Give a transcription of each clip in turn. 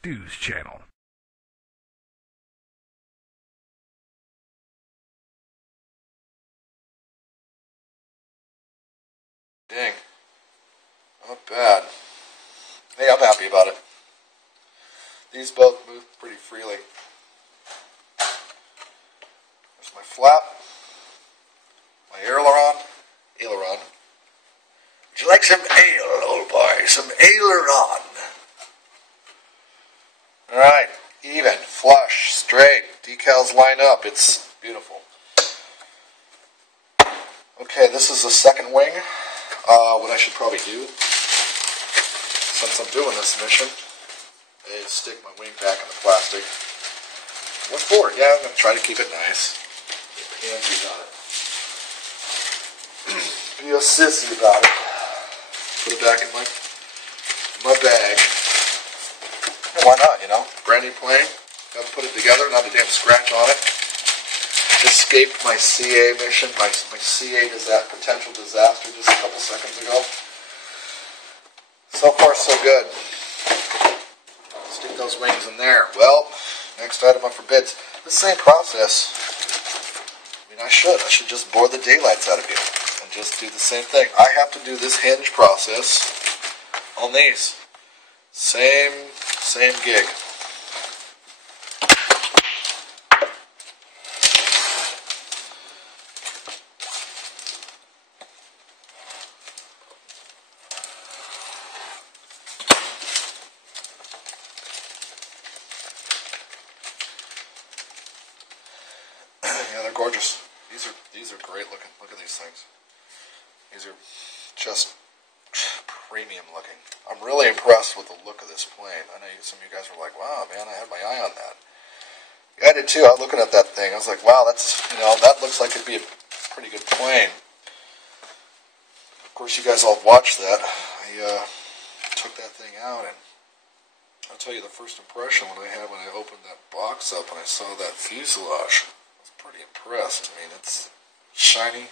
Stu's channel. Dang. Not bad. Hey, I'm happy about it. These both move pretty freely. There's my flap. My aileron. Would you like some ale, old boy? Some aileron. Alright. Even, flush, straight. Decals line up. It's beautiful. Okay, this is the second wing. What I should probably do, since I'm doing this mission, is stick my wing back in the plastic. What for? Yeah, I'm going to try to keep it nice. Get pansies on it. Be a sissy about it. Put it back in my bag. And why not, you know? Brand new plane. Got to put it together, not a damn scratch on it. Escaped my CA mission, my CA potential disaster just a couple seconds ago. So far, so good. Stick those wings in there. Well, next item up for bids. The same process. I mean, I should just bore the daylights out of you and just do the same thing. I have to do this hinge process on these. Same gig. Yeah, they're gorgeous. These are great looking. Look at these things. These are just premium looking. I'm really impressed with the look of this plane. I know some of you guys were like, "Wow, man, I had my eye on that." Yeah, I did too. I was looking at that thing. I was like, "Wow, that looks like it'd be a pretty good plane." Of course, you guys all watched that. I took that thing out, and I'll tell you the first impression when I opened that box up and I saw that fuselage. Pretty impressed. I mean, it's shiny.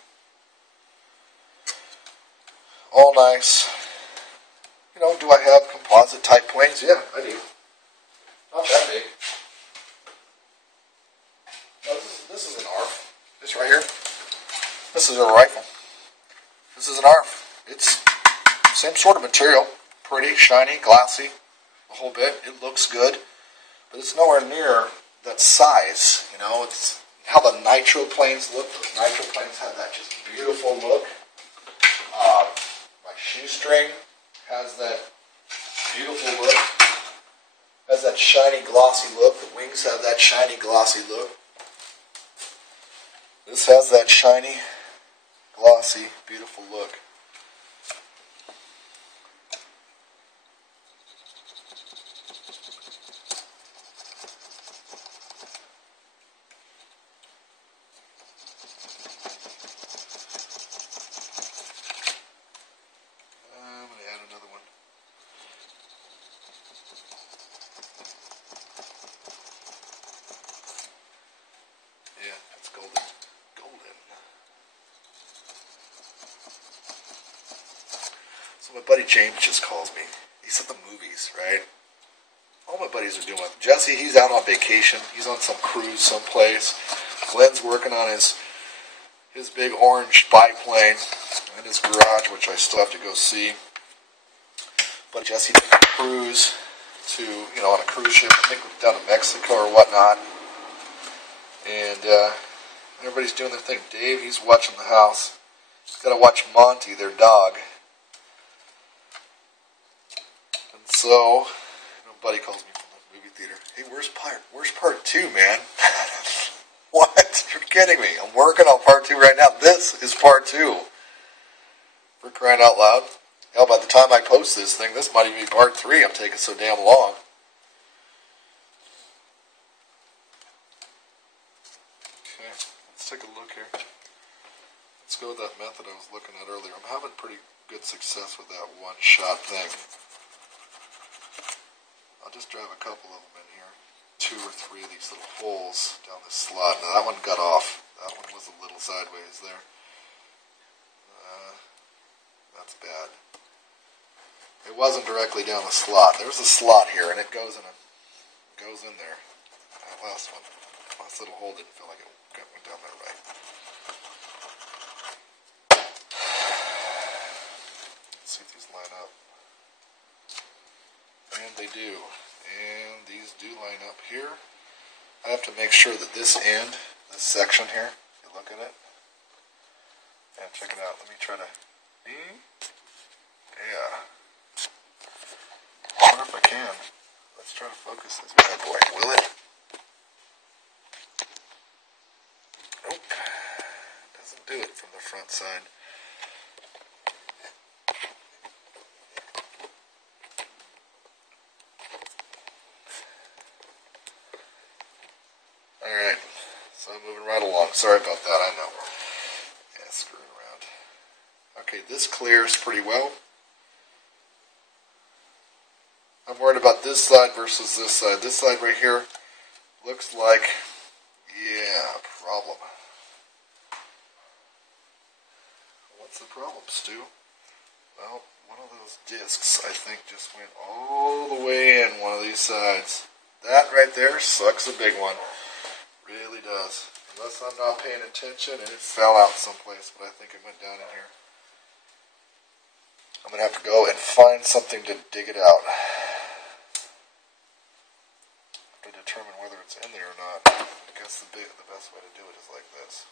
All nice. You know, do I have composite type planes? Yeah, I do. Not that big. No, this is an ARF. This right here. This is a rifle. This is an ARF. It's same sort of material. Pretty, shiny, glassy. A whole bit. It looks good. But it's nowhere near that size. You know, it's how the nitro planes look. Those nitro planes have that just beautiful look. My shoestring has that beautiful look. Has that shiny, glossy look. The wings have that shiny, glossy look. This has that shiny, glossy, beautiful look. So my buddy James just calls me. He's at the movies, right? All my buddies are doing. Jesse, he's out on vacation. He's on some cruise someplace. Glenn's working on his big orange biplane in his garage, which I still have to go see. But Jesse took a cruise on a cruise ship, I think down to Mexico or whatnot. And everybody's doing their thing. Dave, he's watching the house. He's got to watch Monty, their dog. And so, buddy calls me from the movie theater. Hey, where's part 2, man? What? You're kidding me. I'm working on part 2 right now. This is part 2. For crying out loud. Hell, by the time I post this thing, this might even be part 3. I'm taking so damn long. Okay, let's take a look here. Let's go with that method I was looking at earlier. I'm having pretty good success with that one-shot thing. I'll just drive a couple of them in here. 2 or 3 of these little holes down this slot. Now that one got off. That one was a little sideways there. That's bad. It wasn't directly down the slot. There's a slot here, and it goes in a goes in there. That last one. Last little hole didn't feel like it went down there right. Let's see if these line up. And they do. And these do line up here. I have to make sure that this end, this section here, you look at it. And check it out. Let me try to... Yeah. I wonder if I can. Let's try to focus this bad boy. Will it? Nope. Doesn't do it from the front side. Alright. So I'm moving right along. Sorry about that, I know. Yeah, screwing around. Okay, this clears pretty well. I'm worried about this side versus this side. This side right here looks like, yeah, problem. What's the problem, Stu? Well, one of those discs, I think, just went all the way in one of these sides. That right there sucks a big one. Really does. Unless I'm not paying attention and it fell out someplace, but I think it went down in here. I'm going to have to go and find something to dig it out. To determine whether it's in there or not. I guess the best way to do it is like this.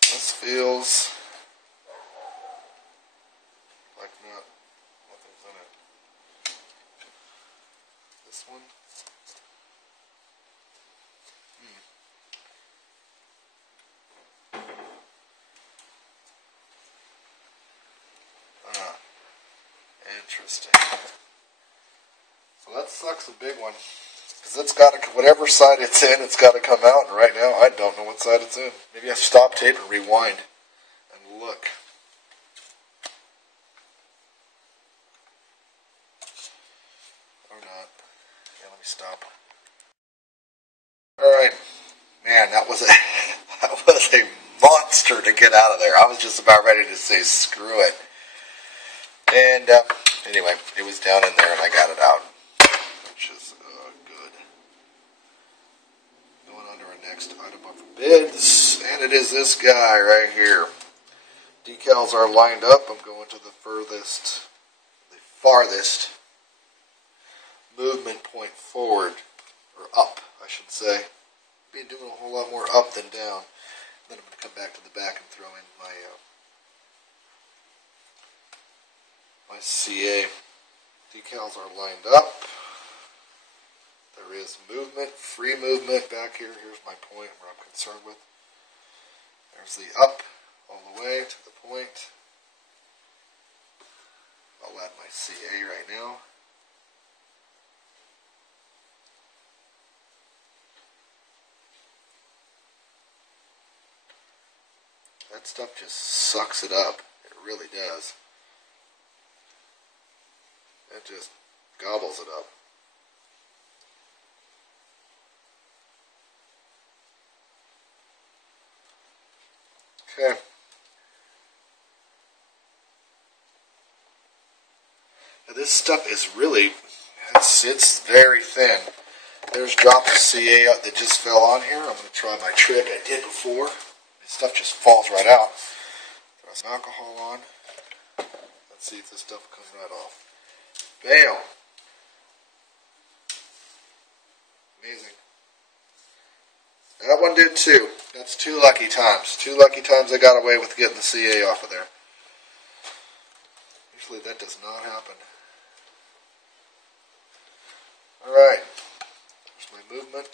This feels like nothing's in it. This one. Interesting. So that sucks a big one. Because it's got to, whatever side it's in, it's got to come out. And right now, I don't know what side it's in. Maybe I stop tape and rewind and look. Or not. Okay, let me stop. Alright. Man, that was a monster to get out of there. I was just about ready to say screw it. And anyway, it was down in there and I got it out, which is good. Going on to our next item up for bids, and it is this guy right here. Decals are lined up. I'm going to the farthest movement point forward, or up, I should say. Been doing a whole lot more up than down. Then I'm going to come back to the back and throw in my my CA. Decals are lined up. There is movement, free movement back here. Here's my point where I'm concerned with. There's the up all the way to the point. I'll add my CA right now. That stuff just sucks it up. It really does. It just gobbles it up. Okay. Now this stuff is really, it's very thin. There's drops of CA that just fell on here. I'm going to try my trick I did before. This stuff just falls right out. Throw some alcohol on. Let's see if this stuff comes right off. Bam! Amazing. That one did too. That's 2 lucky times. 2 lucky times I got away with getting the CA off of there. Usually that does not happen. Alright. There's my movement.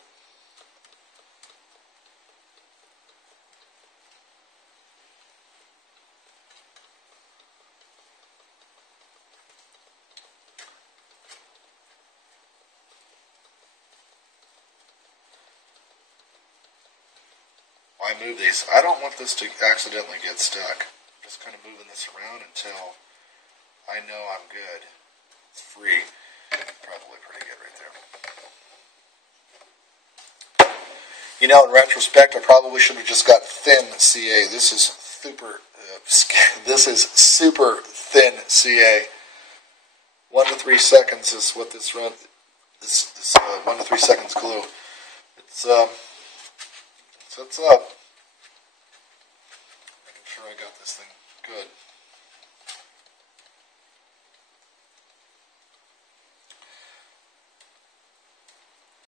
Why move these? I don't want this to accidentally get stuck. I'm just kind of moving this around until I know I'm good. It's free. Probably pretty good right there. You know, in retrospect, I probably should have just got thin CA. This is super thin CA. 1 to 3 seconds is what this run. This 1 to 3 seconds glue. It's sets up. Making sure I got this thing good.